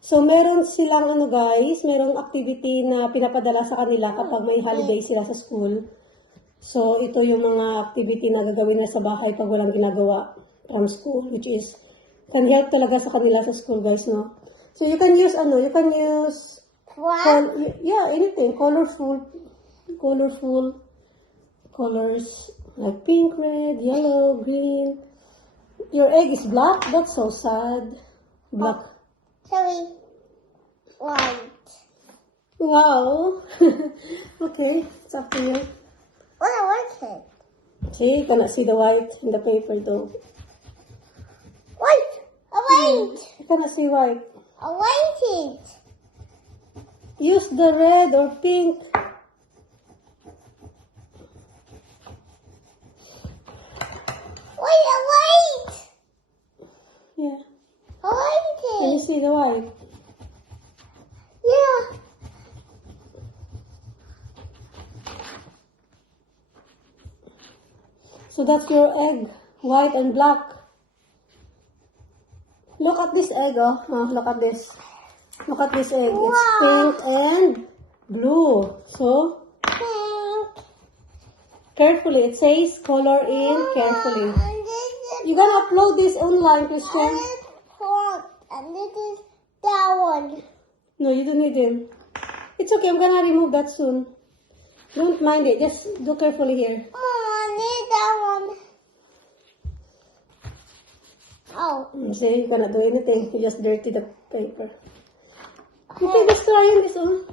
So, meron silang guys, merong activity na pinapadala sa kanila kapag may holiday sila sa school. So, ito yung mga activity na gagawin na sa bahay pag walang ginagawa from school, which is, can help talaga sa kanila sa school, guys, no? So, you can use, yeah, anything, colorful colors, like pink, red, yellow, green. Your egg is black? That's so sad. Black. Sorry. White. Wow. Okay, it's up to you. What I want it. See, you cannot see the white in the paper though. White. White. You cannot see white. I want it. Use the red or pink. Wait, white. Yeah. I want Can you it. see the white? Yeah. So that's your egg, white and black. Look at this egg, oh. Look at this. Look at this egg. It's pink and blue. So, Pink. carefully. It says color in carefully. And this is You're gonna upload this online, Christian? front. And this is that one. No, you don't need them. It's okay. I'm gonna remove that soon. Don't mind it. Just do carefully here. I need that one. Oh. See, you cannot do anything. You just dirty the paper. Okay, just try this one.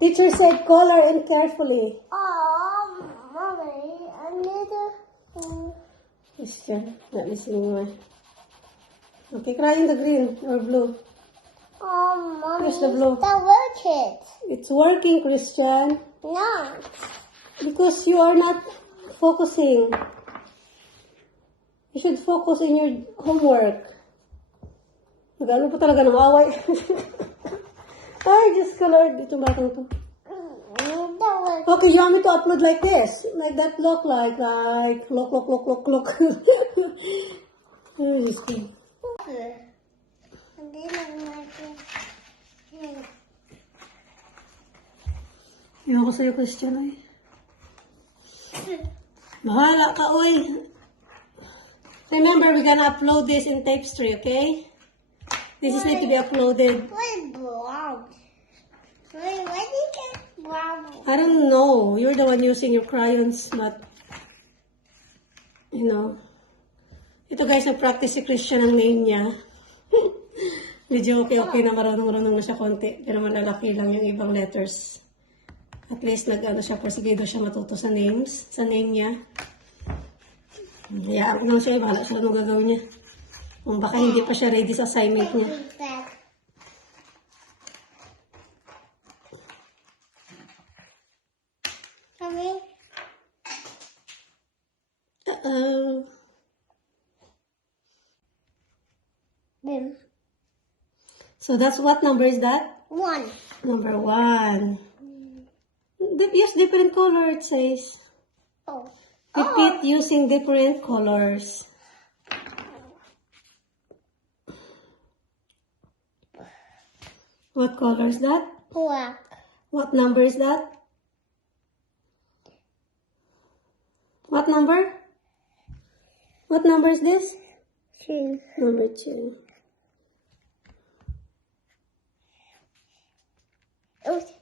Teacher said color in carefully. Mommy, I need a... Christian, not listening why. Okay, cry in the green or blue. Mommy, Where's the blue? that work it. It's working, Christian. No. Because you are not focusing. You should focus in your homework. Nag-ano pa talaga ng away. Ay, Diyos ko Lord. Itong batang to. That work. Okay, you want me to upload like this? Like that look like look. Oh, this thing. And then I'm like... Iwan ko sa'yo, Christian, ay. Bahala ka, oy. Remember, we're gonna upload this in Tapestry, okay? This is need to be uploaded. Why brown? Why did you get brown? I don't know. You're the one using your crayons, but, you know. Ito guys, nag-practice si Christian ang name niya. Medyo okay na marunong na siya konti. Pero malalaki lang yung ibang letters. At least porsigido siya matuto sa names. Sa name niya. Hayaan ko lang siya. Bahala siya anong gagawin niya. Kung baka hindi pa siya ready sa assignment niya. Mommy? Uh-oh. Bim. So that's what number is that? 1. Number 1. Use different color, it says. Oh. Repeat using different colors. What color is that? Black. What number is that? What number? What number is this? 2. Number 2. Oops.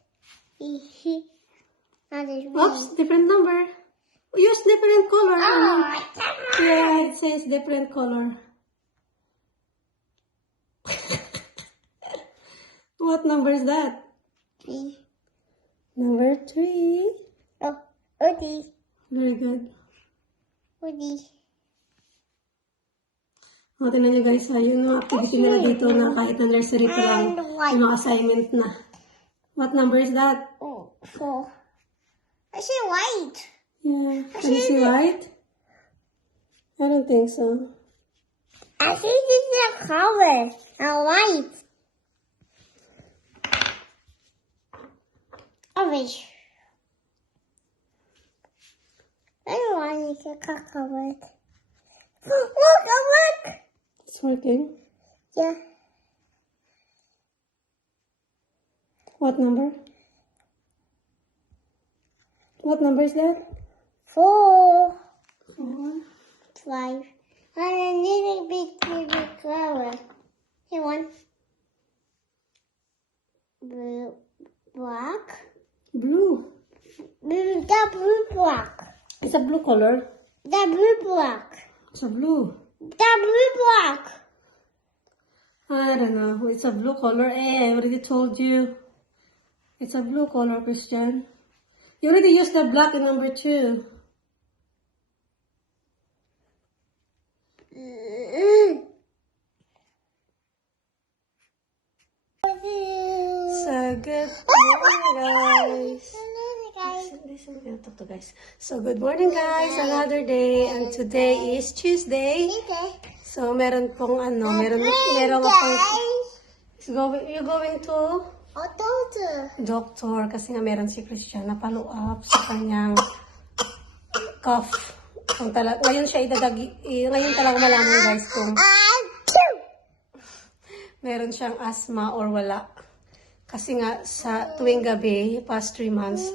That is Oops, different number. Use different color. Oh, Yeah, it says different color. What number is that? 3. Number 3. Oh, Odi. Very good. Odi. O, tingnan nyo guys, yung mga activity nila dito na kahit na nursery pa lang, yung mga assignment na. What number is that? Oh, 4. I see white. Yeah. Can you see white? I don't think so. I think this is a color. A white. Orange. I don't want to get a color. Look, look. It's working. Yeah. What number? What number is that? 4, 4. 5. And I need a big flower. Here one. Blue, black. Blue. The blue black. It's a blue color. The blue black. It's a blue. The blue black. I don't know. It's a blue color. I already told you. It's a blue color, Christian. You already used the black in number 2. So good morning, guys. Listen, I'm talk to guys. So good morning, guys. Another day, and today is Tuesday. So meron pong meron akong you're going to doctor kasi nga meron si Christian na follow up sa kanyang cough. Kung ngayon siya ngayon talaga malaman, guys, kung meron siyang asthma or wala. Kasi nga sa tuwing gabi, past 3 months,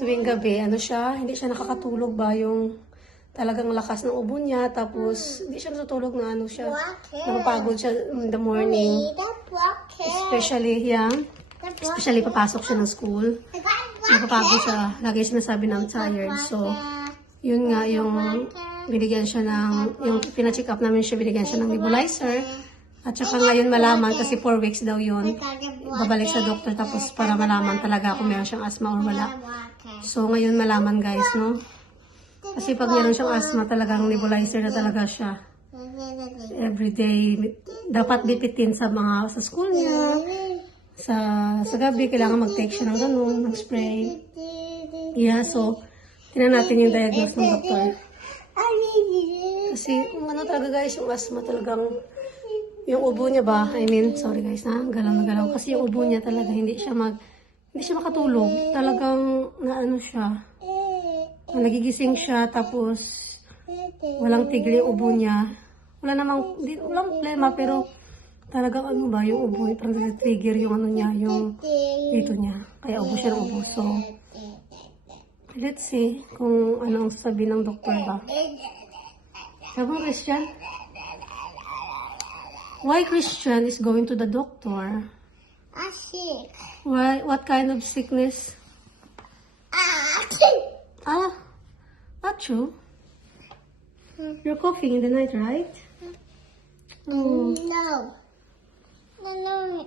tuwing gabi, hindi siya nakakatulog ba yung talagang lakas ng ubo niya, tapos hindi siya natutulog na napapagod siya in the morning. Especially papasok siya ng school. Napapagod siya. Lagi sinasabi na I'm tired. So, yun nga yung pina-check up namin siya, binigyan siya ng nebulizer. At saka ngayon malaman, kasi 4 weeks daw yun, babalik sa doctor tapos para malaman talaga kung meron siyang asthma or wala. So, ngayon malaman, guys, no? Kasi pag meron siyang asthma, talagang nebulizer na talaga siya. Everyday, dapat bipitin sa school niya. Sa gabi, kailangan mag-take siya ng ganun, ng spray. Yeah, so, tingnan natin yung diagnose ng doktor. Kasi, talaga, guys, yung asthma talagang, yung ubo niya ba, sorry guys na, galaw na galaw. Kasi yung ubo niya talaga, hindi siya makatulog. Talagang, siya. Nagigising siya, tapos, walang tigil yung ubo niya. Walang problema, pero, talagang yung ubo niya, parang trigger yung yung dito niya. Kaya ubo siya ng ubo. So, let's see kung ano ang sabi ng doktor ba. Come on, Christian. Why Christian is going to the doctor? I'm sick. Why? What kind of sickness? Not true. You're coughing in the night, right? Oh. No.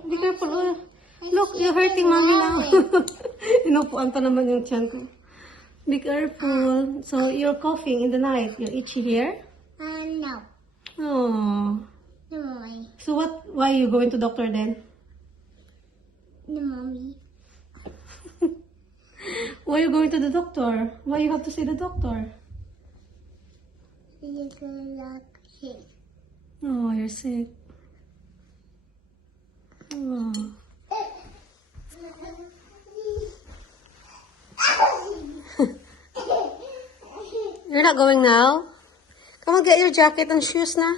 Be careful. Oh. Look, you're hurting mommy now. Inupuan pa naman yung tiyan ko. Be careful. So, you're coughing in the night. You're itchy here? No. Oh. No, mommy. So, why are you going to doctor then? No, mommy. Why are you going to the doctor? Why you have to see the doctor? You're sick. Oh, you're sick. Oh. You're not going now? Come on, get your jacket and shoes na.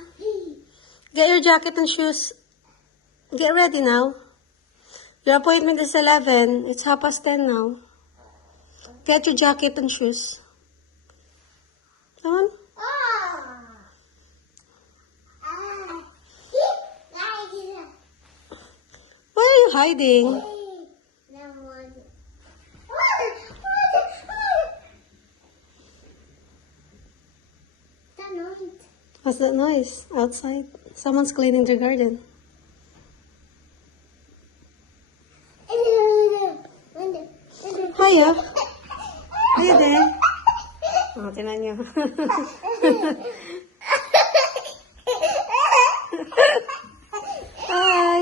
Get your jacket and shoes. Get ready now. Your appointment is 11. It's 10:30 now. Get your jacket and shoes. Come on. Why are you hiding? What's that noise outside? Someone's cleaning their garden. Hiya. Are you there? Oh, tinan niyo. Hi.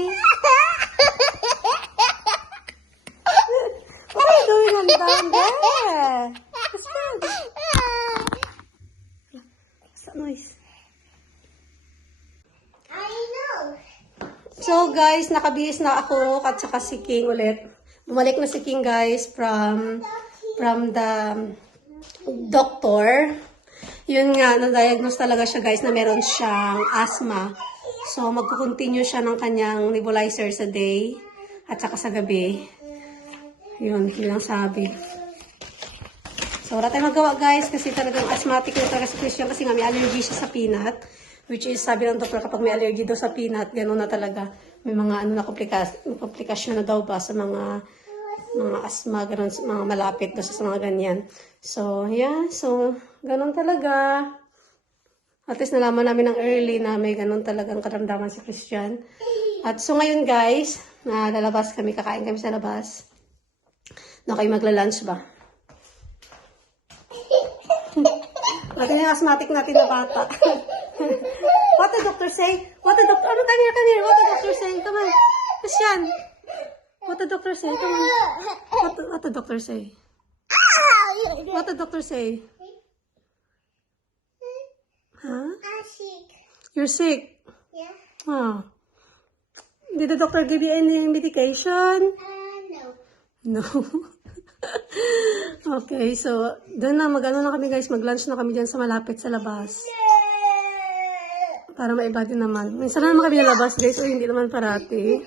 What are you doing on down there? What's that? What's that noise? So guys, nakabihis na ako at saka si King ulit. Bumalik na si King, guys, from the doctor. Yun nga, na-diagnose talaga siya, guys, na meron siyang asthma. So magko-continue siya ng kanyang nebulizer sa day at saka sa gabi. Yun ang sabi. So, wala tayong magawa guys kasi talagang asthmatic na talaga si Christian kasi nga may allergy siya sa peanut. Which is, sabi ng doktor, kapag may allergy daw sa peanut, gano'n na talaga. May mga komplikasyon na daw ba sa mga asthma, gano'n, mga malapit daw sa mga ganyan. So, yeah. So, gano'n talaga. At least nalaman namin ng early na may gano'n talagang karamdaman si Christian. At so, ngayon guys, lalabas kami, kakain kami sa labas. Na kayo magla-lunch ba? Natin yung asthmatic natin na bata. What the doctor say? What the doctor? Ano tayo kanina? What the doctor say? Come on. Christian. What the doctor say? Come on. What the doctor say? What the doctor say? Huh? I'm sick. You're sick? Yeah. Oh. Did the doctor give you any medication? No. No. Okay, so, doon na, mag-ano na kami guys, mag-lunch na kami dyan sa malapit sa labas. Para maiba din naman. Minsan na naman kami nalabas guys, o hindi naman parati.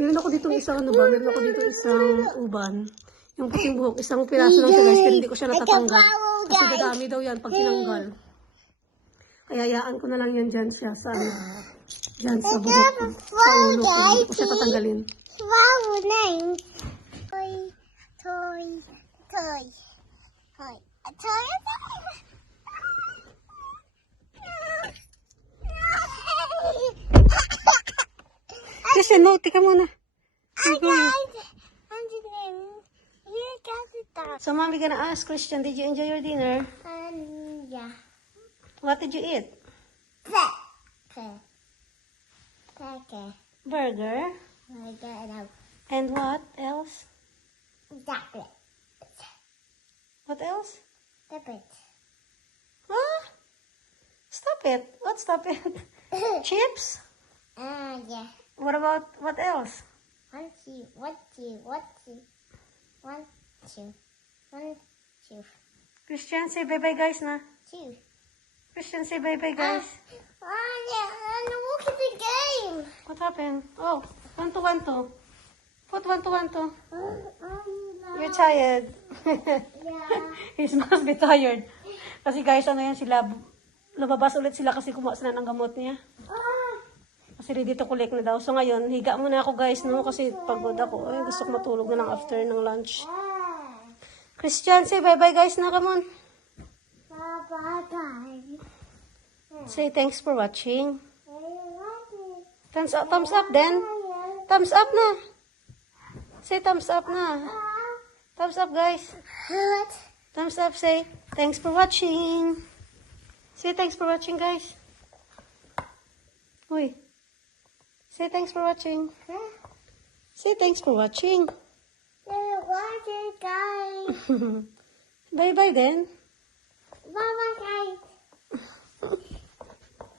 Meron ako dito isang ano ba, meron ako dito isang uban. Yung puting buhok, isang piraso lang siya guys, pero hindi ko siya natatanggal. Kasi dadami daw yan pag tinanggal. Kaya hayaan ko na lang yan dyan siya sa ano, dyan sa buhok ko, sa ulo ko, hindi ko siya tatanggalin. Wow, name. Toy. Christian, no, tika muna. I got you got the dog. So, mommy gonna ask Christian, did you enjoy your dinner? Yeah. What did you eat? Okay. Burger. I got a And what else? chocolate. What else? Chocolate. Huh? Stop it. What stop it? Chips? Yeah. What about, what else? One, two. Christian, say bye-bye guys na. Two. Christian, say bye-bye guys. Oh, yeah, and look at the game. What happened? Oh, 1-2-1-2. Put 1-2-1-2. You're tired. Yeah. He must be tired. Kasi guys, ano yan sila, lumabas ulit sila kasi kumuha sila ng gamot niya. Kasi ready to collect na daw. So ngayon, higa muna ako guys, no? Kasi pagod ako. Ay, gusto ko matulog na lang after ng lunch. Christian, say bye-bye guys na, come on. Bye-bye. Say thanks for watching. Thumbs up then. Thumbs up na. Say thumbs up na. Thumbs up guys. What? Thumbs up, say thanks for watching. Say thanks for watching guys. Uy. Say thanks for watching. Say thanks for watching. Watch it, guys. Bye-bye then. Bye-bye.